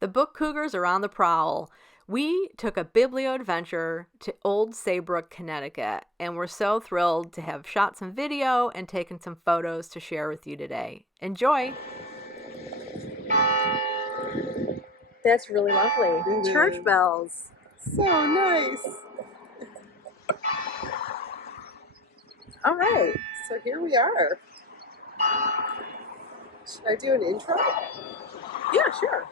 The Book Cougars are on the prowl. We took a Biblio Adventure to Old Saybrook, Connecticut, and we're so thrilled to have shot some video and taken some photos to share with you today. Enjoy! That's really lovely. Mm-hmm. Church bells. So nice. All right. So here we are. Should I do an intro? Yeah, sure.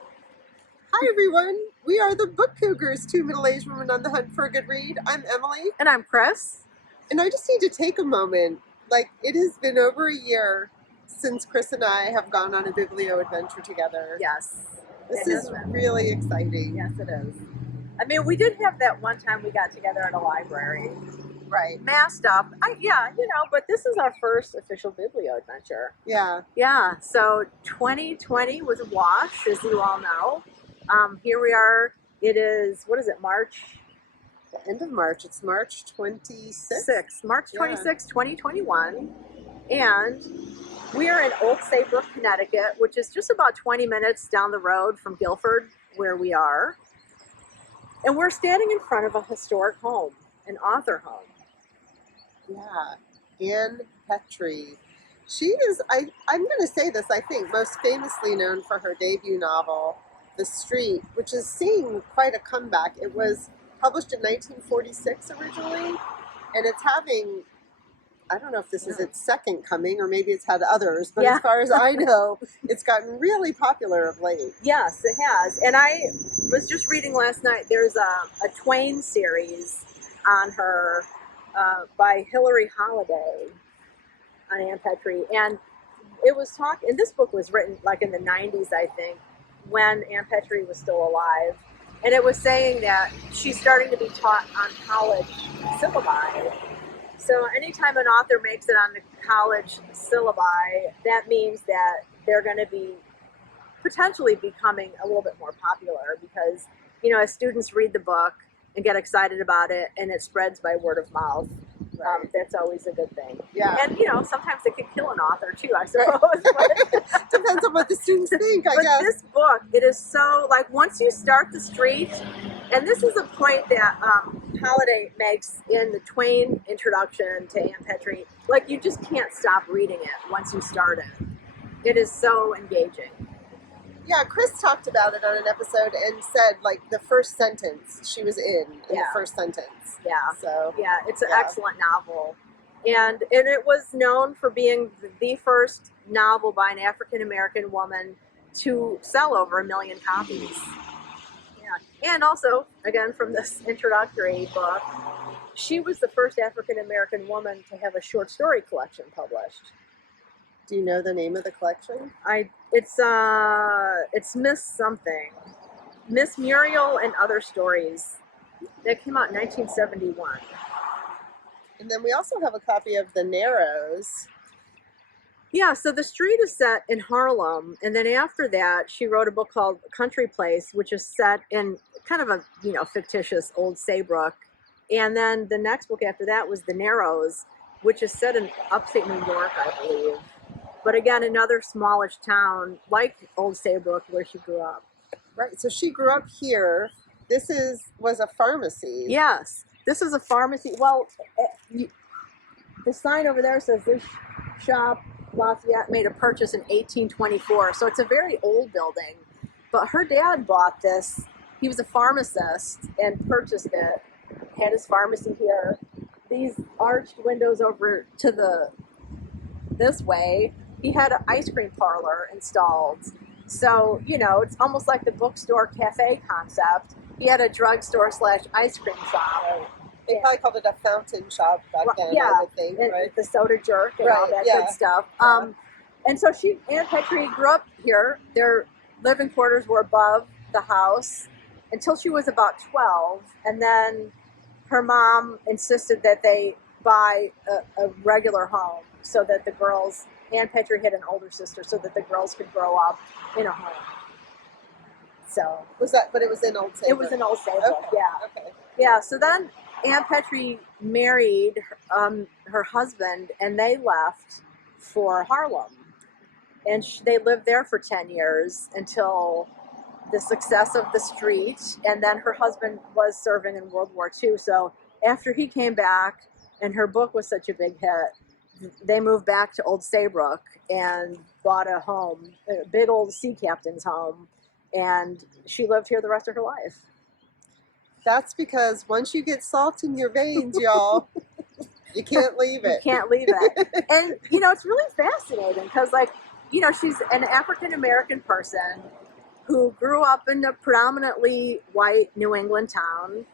Hi, everyone. We are the Book Cougars, two middle-aged women on the hunt for a good read. I'm Emily. And I'm Chris. And I just need to take a moment. It has been over a year since Chris and I have gone on a Biblio Adventure together. Yes. This is really exciting. Yes, it is. I mean, we did have that one time we got together in a library. Right. Masked up. But this is our first official Biblio Adventure. Yeah. Yeah, so 2020 was a wash, as you all know. Here we are. It is, March? The end of March. It's March 26th. March 26th, 2021. And we are in Old Saybrook, Connecticut, which is just about 20 minutes down the road from Guilford, where we are. And we're standing in front of a historic home, an author home. Yeah, Ann Petry. She is, I'm going to say this, I think, most famously known for her debut novel, The Street, which is seeing quite a comeback. It was published in 1946 originally, and it's having, I don't know if this is its second coming, or maybe it's had others, but as far as I know, it's gotten really popular of late. Yes, it has. And I was just reading last night, there's a Twain series on her, by Hilary Holiday on Ann Petry, and it was and this book was written in the 90s, I think, when Ann Petry was still alive, and it was saying that she's starting to be taught on college syllabi. So anytime an author makes it on the college syllabi, that means that they're going to be potentially becoming a little bit more popular because, as students read the book and get excited about it, and it spreads by word of mouth. Right. That's always a good thing. Yeah. And, sometimes it can kill an author, too, I suppose. Depends on what the students think, I guess. But this book, it is so, once you start The Street, and this is a point that Holiday makes in the Twain introduction to Ann Petry, you just can't stop reading it once you start it. It is so engaging. Yeah, Chris talked about it on an episode and said, the first sentence she was in the first sentence. Yeah. So yeah, it's an excellent novel. And it was known for being the first novel by an African-American woman to sell over 1 million copies. Yeah. And also, again, from this introductory book, she was the first African-American woman to have a short story collection published. Do you know the name of the collection? It's Miss something. Miss Muriel and Other Stories. That came out in 1971. And then we also have a copy of The Narrows. Yeah, so The Street is set in Harlem, and then after that, she wrote a book called Country Place, which is set in kind of a, fictitious Old Saybrook. And then the next book after that was The Narrows, which is set in upstate New York, I believe. But again, another smallish town like Old Saybrook where she grew up. Right, so she grew up here. This was a pharmacy. Yes, this is a pharmacy. Well, the sign over there says this shop, Lafayette, made a purchase in 1824. So it's a very old building. But her dad bought this. He was a pharmacist and purchased it. Had his pharmacy here. These arched windows over to this way. He had an ice cream parlor installed. So, it's almost like the bookstore cafe concept. He had a drugstore / ice cream shop. They probably called it a fountain shop back then, I would think, right? The soda jerk and all that good stuff. Yeah. And so Ann Petry grew up here. Their living quarters were above the house until she was about 12. And then her mom insisted that they buy a regular home so that the girls... Ann Petry had an older sister so that the girls could grow up in a home. So But it was in Old Saybrook? It was in Old Saybrook, okay. yeah. Okay. Yeah, so then Ann Petry married her husband, and they left for Harlem. And they lived there for 10 years until the success of the street, and then her husband was serving in World War II. So after he came back and her book was such a big hit, they moved back to Old Saybrook and bought a home, a big old sea captain's home, and she lived here the rest of her life. That's because once you get salt in your veins, y'all, you can't leave it. You can't leave it. And, it's really fascinating because, she's an African-American person who grew up in a predominantly white New England town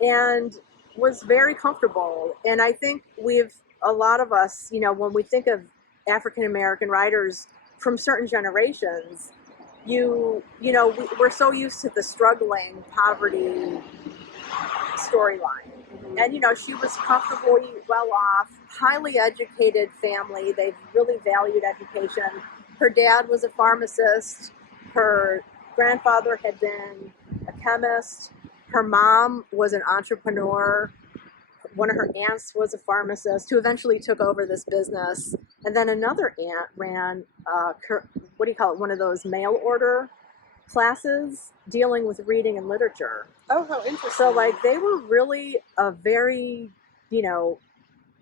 and was very comfortable. And I think a lot of us, when we think of African-American writers from certain generations, we're so used to the struggling poverty storyline. And, she was comfortably well off, highly educated family. They really valued education. Her dad was a pharmacist. Her grandfather had been a chemist. Her mom was an entrepreneur. One of her aunts was a pharmacist who eventually took over this business. And then another aunt ran, one of those mail order classes dealing with reading and literature. Oh, how interesting. So, they were really a very,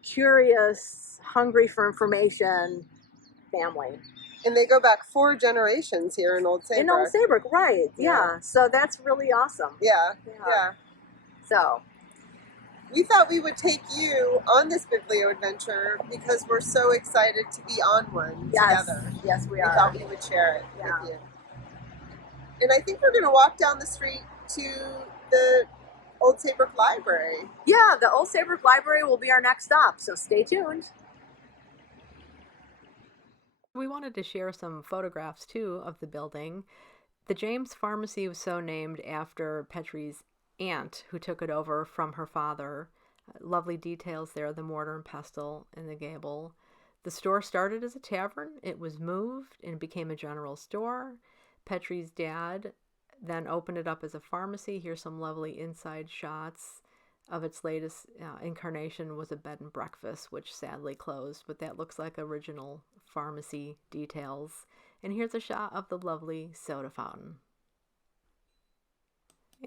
curious, hungry for information family. And they go back 4 generations here in Old Saybrook. In Old Saybrook, right. Yeah. So that's really awesome. Yeah. So we thought we would take you on this Biblio adventure because we're so excited to be on one together. Yes, we are. We thought we would share it with you. And I think we're going to walk down the street to the Old Saybrook Library. Yeah, the Old Saybrook Library will be our next stop, so stay tuned. We wanted to share some photographs, too, of the building. The James Pharmacy was so named after Petry's aunt, who took it over from her father. Lovely details there, the mortar and pestle in the gable. The store started as a tavern. It was moved and became a general store. Petry's dad then opened it up as a pharmacy. Here's some lovely inside shots of its latest incarnation was a bed and breakfast, which sadly closed, but that looks like original pharmacy details. And here's a shot of the lovely soda fountain.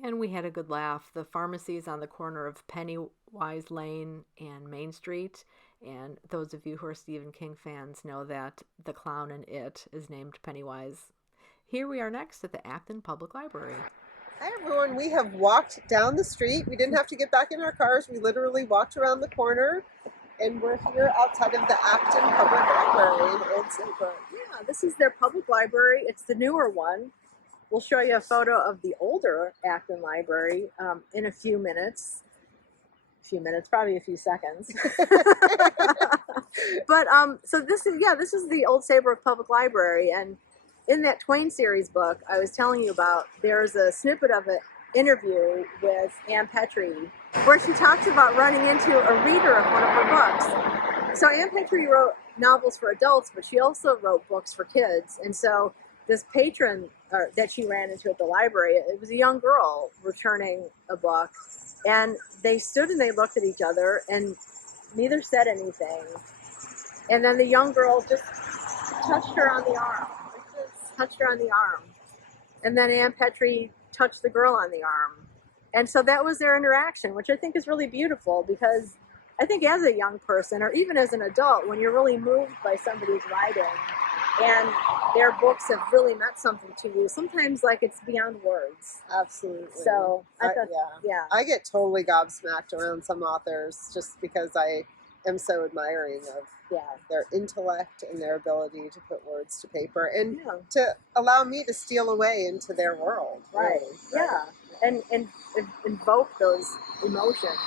And we had a good laugh. The pharmacy is on the corner of Pennywise Lane and Main Street. And those of you who are Stephen King fans know that the clown in It is named Pennywise. Here we are next at the Acton Public Library. Hi everyone, we have walked down the street. We didn't have to get back in our cars. We literally walked around the corner and we're here outside of the Acton Public Library in Old Saybrook. Yeah, this is their public library. It's the newer one. We'll show you a photo of the older Acton Library in a few minutes. Probably a few seconds. But so this is the Old Saybrook Public Library, and in that Twain series book I was telling you about, there's a snippet of an interview with Ann Petry where she talks about running into a reader of one of her books. So Ann Petry wrote novels for adults, but she also wrote books for kids. And so this patron that she ran into at the library, it was a young girl returning a book, and they stood and they looked at each other and neither said anything. And then the young girl just touched her on the arm. And then Ann Petry touched the girl on the arm. And so that was their interaction, which I think is really beautiful, because I think as a young person, or even as an adult, when you're really moved by somebody's writing and their books have really meant something to you, sometimes it's beyond words. Absolutely. So I thought, I get totally gobsmacked around some authors just because I am so admiring of their intellect and their ability to put words to paper and to allow me to steal away into their world. Right. Really. Yeah. And invoke those emotions.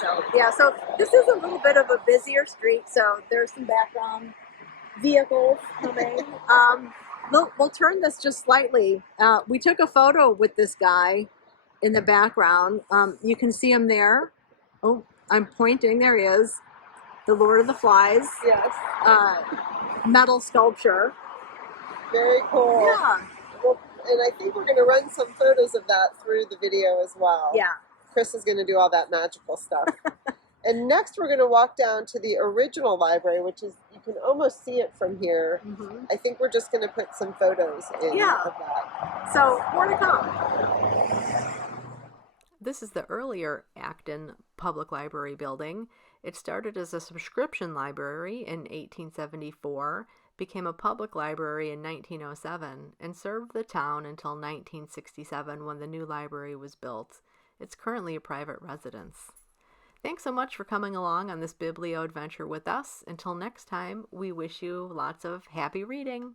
So this is a little bit of a busier street, so there's some background vehicles coming. We'll turn this just slightly. We took a photo with this guy in the background. You can see him there. Oh, I'm pointing. There he is. The Lord of the Flies. Yes. Metal sculpture. Very cool. Yeah. Well, and I think we're going to run some photos of that through the video as well. Yeah. Chris is going to do all that magical stuff. And next we're going to walk down to the original library, which is, you can almost see it from here. Mm-hmm. I think we're just going to put some photos in Yeah. of that. So more to come. This is the earlier Acton Public Library building. It started as a subscription library in 1874, became a public library in 1907, and served the town until 1967 when the new library was built. It's currently a private residence. Thanks so much for coming along on this Biblio adventure with us. Until next time, we wish you lots of happy reading.